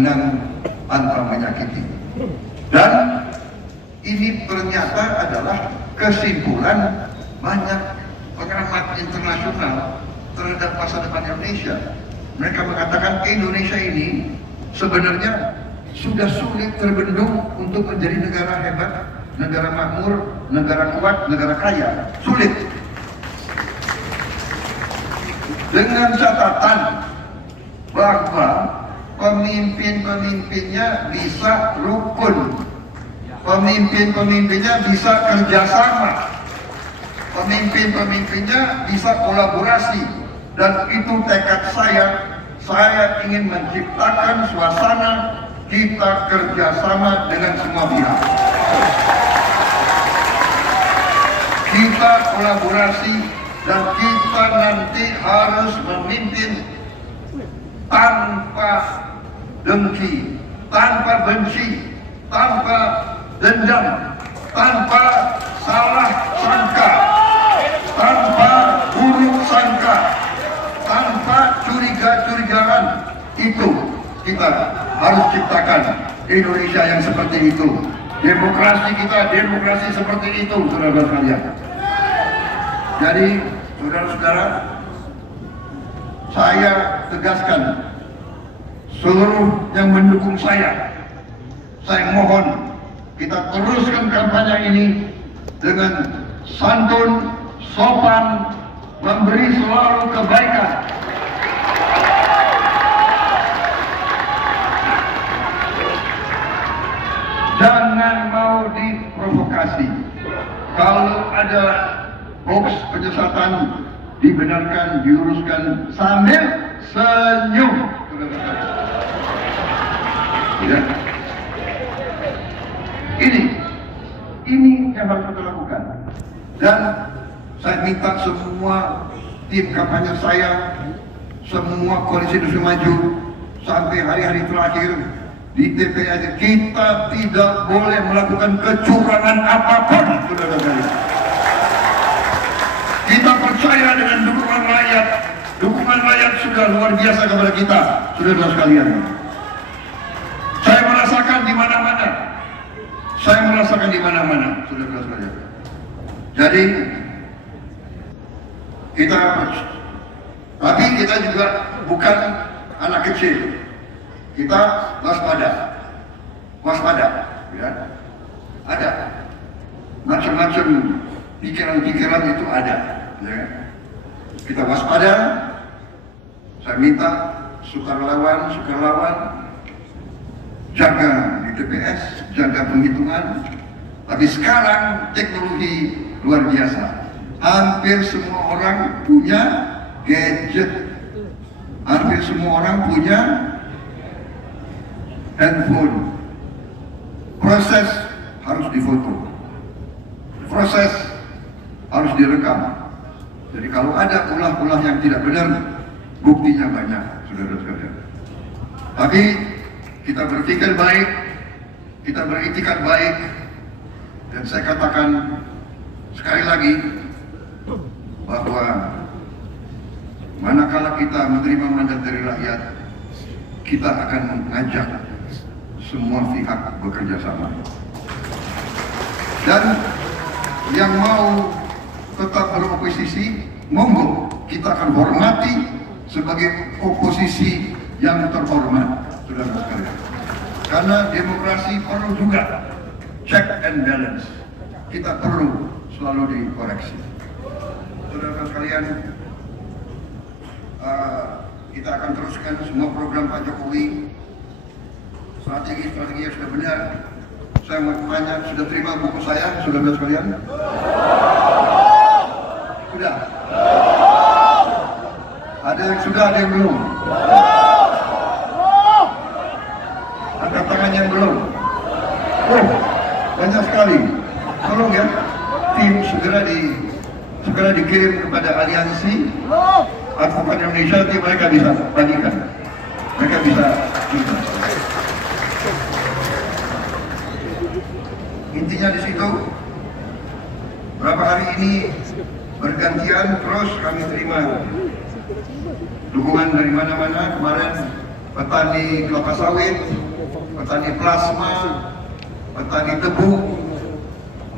menang tanpa menyakiti. Dan ini ternyata adalah kesimpulan banyak pengamat internasional terhadap masa depan Indonesia. Mereka mengatakan Indonesia ini sebenarnya sudah sulit terbendung untuk menjadi negara hebat, negara makmur, negara kuat, negara kaya. Sulit. Dengan catatan bahwa pemimpin-pemimpinnya bisa rukun, pemimpin-pemimpinnya bisa kerjasama, pemimpin-pemimpinnya bisa kolaborasi. Dan itu tekad saya ingin menciptakan suasana kita kerjasama dengan semua pihak. Kita kolaborasi dan kita nanti harus memimpin tanpa dengki, tanpa benci, tanpa dendam, tanpa salah sangka, tanpa buruk sangka, tanpa curiga-curigaan. Itu kita harus ciptakan Indonesia yang seperti itu. Demokrasi kita, demokrasi seperti itu, saudara-saudara sekalian. Jadi, saudara-saudara, saya tegaskan seluruh yang mendukung saya mohon kita teruskan kampanye ini dengan santun, sopan, memberi selalu kebaikan. Jangan mau diprovokasi. Kalau ada hoax penyesatan, dibenarkan, diluruskan sambil senyum. Ya. Ini yang harus kita lakukan. Dan saya minta semua tim kampanye saya, semua koalisi Indonesia Maju, sampai hari-hari terakhir di TPS, kita tidak boleh melakukan kecurangan apapun, saudara-saudara. Kita percaya dengan dukungan rakyat. Dukungan rakyat sudah luar biasa kepada kita, saudara-saudara sekalian. Saya merasakan di mana-mana. Saudara-saudara sekalian. Jadi tapi kita juga bukan anak kecil. Kita waspada, ya. Ada macam-macam pikiran-pikiran itu ada, ya. Kita waspada. Saya minta sukarelawan, jaga di TPS, jaga penghitungan. Tapi sekarang teknologi luar biasa. Hampir semua orang punya gadget, hampir semua orang punya handphone. Proses harus difoto, proses harus direkam. Jadi kalau ada ulah-ulah yang tidak benar, buktinya banyak, saudara-saudara. Tapi kita berpikir baik, kita beritikad baik, dan saya katakan sekali lagi bahwa manakala kita menerima mandat dari rakyat, kita akan mengajak semua pihak bekerja sama. Dan yang mau tetap beroposisi, monggo, kita akan hormati sebagai oposisi yang terhormat, saudara sekalian. Karena demokrasi perlu juga check and balance. Kita perlu selalu dikoreksi. Saudara sekalian, kita akan teruskan semua program Pak Jokowi. Strategi yang sudah benar. Saya mau tanya, sudah terima buku saya, saudara sekalian? Sudah? Ada yang sudah, ada yang belum? Angkat tangan yang belum? Oh, banyak sekali. Tolong ya, tim segera dikirim kepada aliansi Advokat Indonesia, nanti mereka bisa bagikan. Mereka bisa. Intinya di situ, berapa hari ini bergantian terus kami terima dukungan dari mana-mana. Kemarin petani kelapa sawit, petani plasma, petani tebu,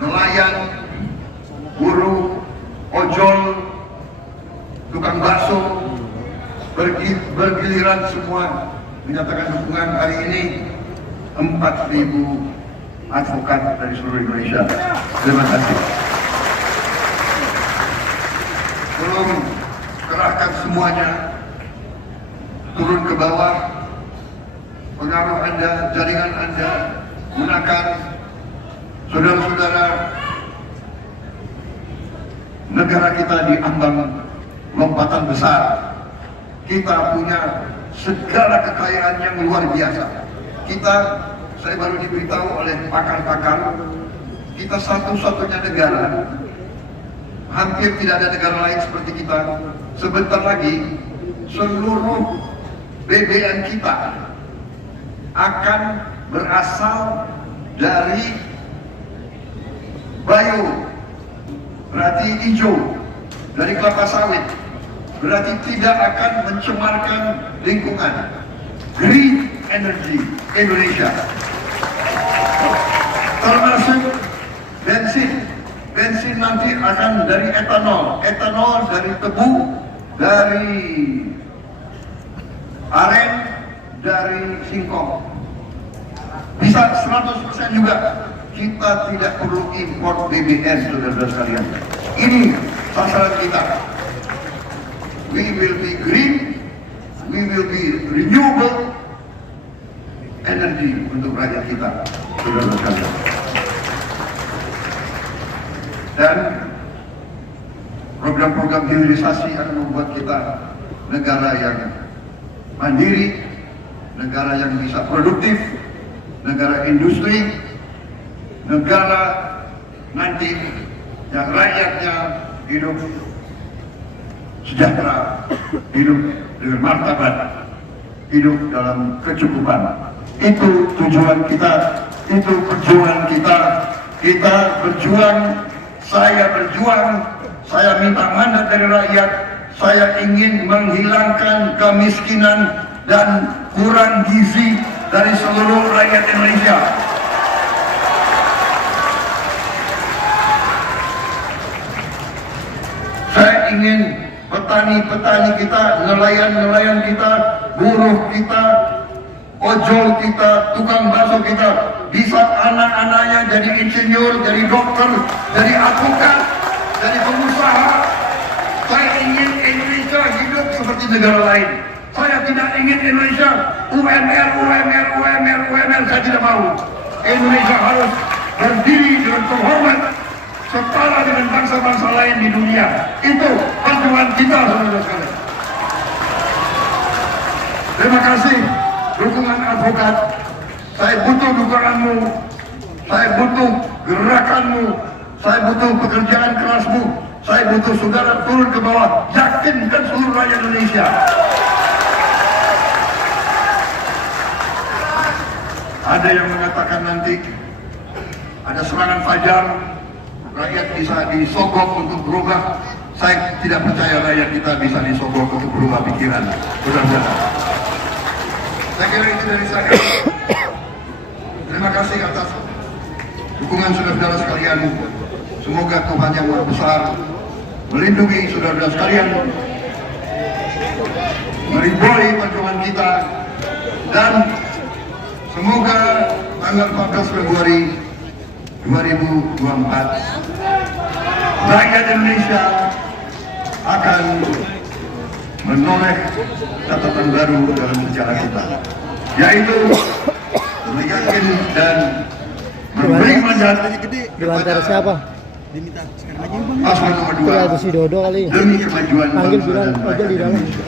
nelayan, buruh, ojol, tukang bakso, bergiliran semua menyatakan dukungan hari ini. 4.000 advokat dari seluruh Indonesia. Terima kasih. Belum kerahkan semuanya, turun ke bawah, pengaruh Anda, jaringan Anda, gunakan. Saudara-saudara, negara kita diambang lompatan besar. Kita punya segala kekayaan yang luar biasa. Saya baru diberitahu oleh pakar-pakar, kita satu-satunya negara, hampir tidak ada negara lain seperti kita. Sebentar lagi seluruh BBM kita akan berasal dari bio, berarti hijau, dari kelapa sawit, berarti tidak akan mencemarkan lingkungan. Green energy Indonesia, termasuk bensin nanti akan dari etanol dari tebu, dari aren, dari singkong. Bisa 100% juga. Kita tidak perlu impor BBM, saudara-saudara sekalian. Ini sasaran kita. We will be green, we will be renewable energy untuk rakyat kita, saudara-saudara sekalian. Dan program-program hilirisasi akan membuat kita negara yang mandiri, negara yang bisa produktif, negara industri, negara nanti yang rakyatnya hidup sejahtera, hidup dengan martabat, hidup dalam kecukupan. Itu tujuan kita, itu perjuangan kita. Kita berjuang, saya berjuang, saya minta mandat dari rakyat. Saya ingin menghilangkan kemiskinan dan kurang gizi dari seluruh rakyat Indonesia. Saya ingin petani-petani kita, nelayan-nelayan kita, buruh kita, ojol kita, tukang bakso kita, bisa anak-anaknya jadi insinyur, jadi dokter, jadi advokat, jadi pengusaha. Saya ingin Indonesia hidup seperti negara lain. Saya tidak ingin Indonesia UMR, saya tidak mau. Indonesia harus berdiri dengan terhormat, setara dengan bangsa-bangsa lain di dunia. Itu perjuangan kita, saudara sekalian. Terima kasih dukungan advokat. Saya butuh dukunganmu, saya butuh gerakanmu, saya butuh pekerjaan kerasmu, saya butuh saudara turun ke bawah, yakinkan seluruh rakyat Indonesia. Ada yang mengatakan nanti ada serangan fajar, rakyat bisa disogok untuk berubah. Saya tidak percaya rakyat kita bisa disogok untuk berubah pikiran. Saudara-saudara, saya kira itu dari saya. Terima kasih atas dukungan saudara-saudara sekalian. Semoga Tuhan yang Maha Besar melindungi saudara-saudara sekalian, meridhoi perjuangan kita, dan semoga tanggal 14 Februari 2024 rakyat Indonesia akan menoleh catatan baru dalam sejarah kita, yaitu meyakin dan memberi mandat kepada siapa? paslon nomor 2 Si Dodo kali. demi kemajuan Panggil bangsa bilang dan aja rakyat di dalam. Indonesia.